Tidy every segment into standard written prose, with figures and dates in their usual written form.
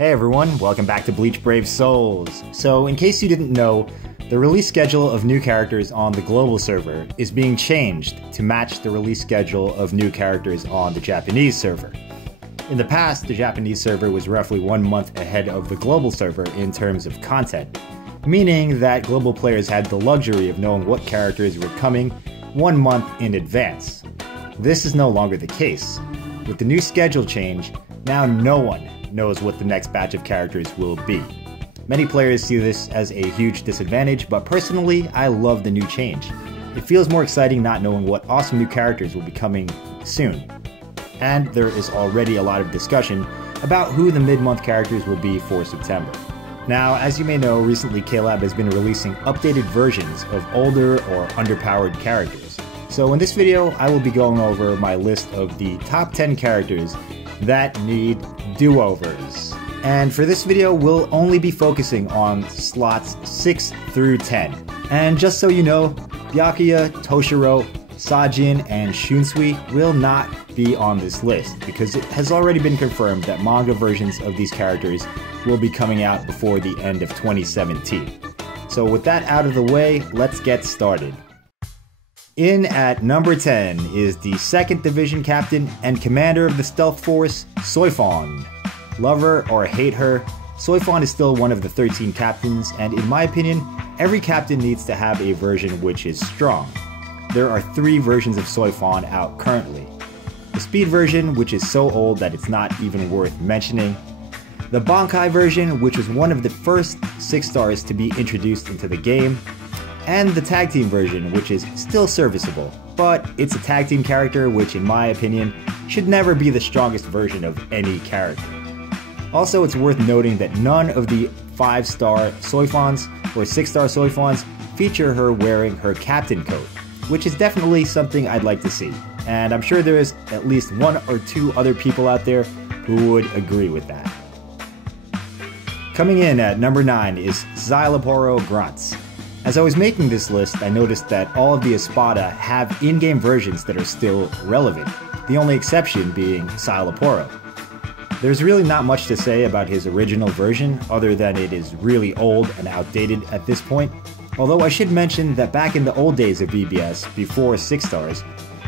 Hey everyone, welcome back to Bleach Brave Souls. So in case you didn't know, the release schedule of new characters on the global server is being changed to match the release schedule of new characters on the Japanese server. In the past, the Japanese server was roughly 1 month ahead of the global server in terms of content, meaning that global players had the luxury of knowing what characters were coming 1 month in advance. This is no longer the case. With the new schedule change, now no one knows what the next batch of characters will be. Many players see this as a huge disadvantage, but personally, I love the new change. It feels more exciting not knowing what awesome new characters will be coming soon. And there is already a lot of discussion about who the mid-month characters will be for September. Now, as you may know, recently KLab has been releasing updated versions of older or underpowered characters. So in this video, I will be going over my list of the top 10 characters that need do-overs. And for this video, we'll only be focusing on slots 6 through 10. And just so you know, Byakuya, Toshiro, Sajin, and Shunsui will not be on this list because it has already been confirmed that manga versions of these characters will be coming out before the end of 2017. So with that out of the way, let's get started. In at number 10 is the 2nd Division Captain and Commander of the Stealth Force, Soi Fon. Love her or hate her, Soi Fon is still one of the 13 captains, and in my opinion, every captain needs to have a version which is strong. There are 3 versions of Soi Fon out currently. The Speed version, which is so old that it's not even worth mentioning. The Bankai version, which was one of the first 6 stars to be introduced into the game. And the Tag Team version, which is still serviceable, but it's a tag team character which, in my opinion, should never be the strongest version of any character. Also, it's worth noting that none of the 5-star Soi Fons or 6-star Soi Fons feature her wearing her captain coat, which is definitely something I'd like to see, and I'm sure there is at least 1 or 2 other people out there who would agree with that. Coming in at number 9 is Szayelaporro Grunts. As I was making this list, I noticed that all of the Espada have in-game versions that are still relevant, the only exception being Szayelaporro. There's really not much to say about his original version, other than it is really old and outdated at this point, although I should mention that back in the old days of BBS, before 6 stars,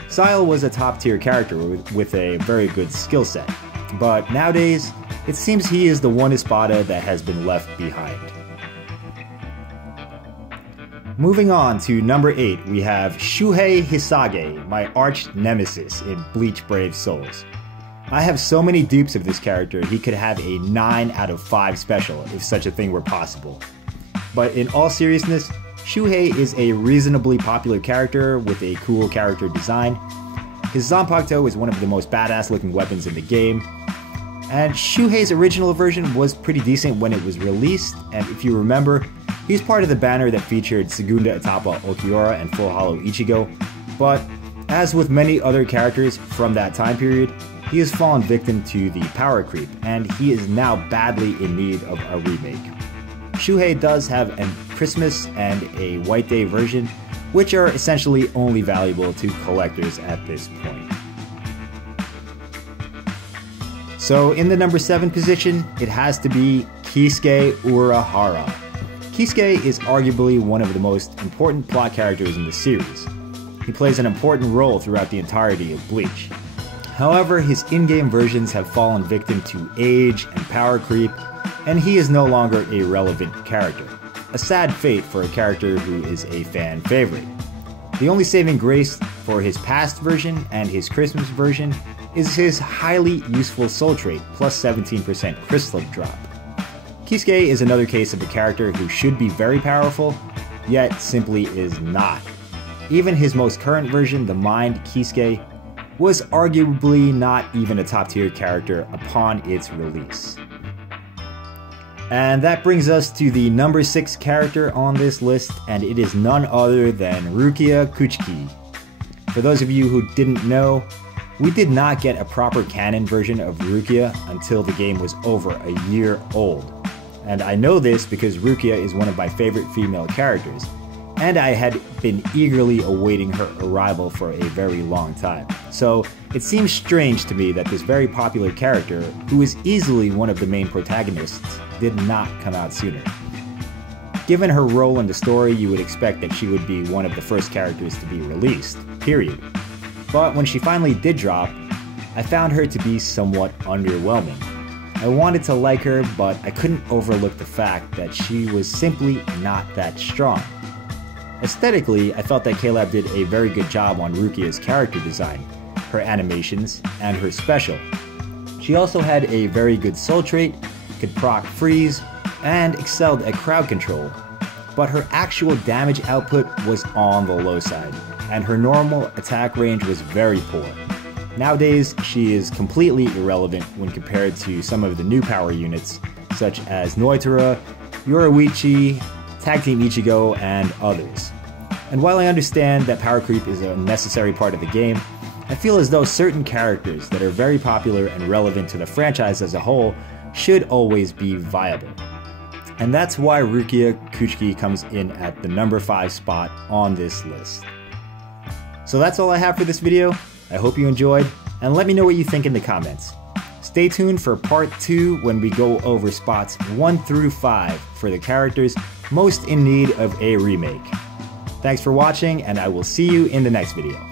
Szayel was a top-tier character with a very good skill set, but nowadays, it seems he is the one Espada that has been left behind. Moving on to number 8, we have Shuhei Hisagi, my arch nemesis in Bleach Brave Souls. I have so many dupes of this character, he could have a 9 out of 5 special if such a thing were possible. But in all seriousness, Shuhei is a reasonably popular character with a cool character design. His Zanpakuto is one of the most badass looking weapons in the game. And Shuhei's original version was pretty decent when it was released, and if you remember, he's part of the banner that featured Segunda Etapa Ulquiorra and Full Hollow Ichigo, but as with many other characters from that time period, he has fallen victim to the power creep, and he is now badly in need of a remake. Shuhei does have a Christmas and a White Day version, which are essentially only valuable to collectors at this point. So in the number 7 position, it has to be Kisuke Urahara. Kisuke is arguably one of the most important plot characters in the series. He plays an important role throughout the entirety of Bleach. However, his in-game versions have fallen victim to age and power creep, and he is no longer a relevant character. A sad fate for a character who is a fan favorite. The only saving grace for his past version and his Christmas version is his highly useful soul trait plus 17% crystal drop. Kisuke is another case of a character who should be very powerful, yet simply is not. Even his most current version, the Mind Kisuke, was arguably not even a top tier character upon its release. And that brings us to the number 6 character on this list, and it is none other than Rukia Kuchiki. For those of you who didn't know, we did not get a proper canon version of Rukia until the game was over a year old. And I know this because Rukia is one of my favorite female characters, and I had been eagerly awaiting her arrival for a very long time. So it seems strange to me that this very popular character, who is easily one of the main protagonists, did not come out sooner. Given her role in the story, you would expect that she would be one of the first characters to be released, period. But when she finally did drop, I found her to be somewhat underwhelming. I wanted to like her, but I couldn't overlook the fact that she was simply not that strong. Aesthetically, I felt that Caleb did a very good job on Rukia's character design, her animations, and her special. She also had a very good soul trait, could proc freeze, and excelled at crowd control, but her actual damage output was on the low side, and her normal attack range was very poor. Nowadays, she is completely irrelevant when compared to some of the new power units, such as Noitora, Yoruichi, Tag Team Ichigo, and others. And while I understand that power creep is a necessary part of the game, I feel as though certain characters that are very popular and relevant to the franchise as a whole should always be viable. And that's why Rukia Kuchiki comes in at the number 5 spot on this list. So that's all I have for this video. I hope you enjoyed, and let me know what you think in the comments. Stay tuned for part 2 when we go over spots 1 through 5 for the characters most in need of a remake. Thanks for watching, and I will see you in the next video.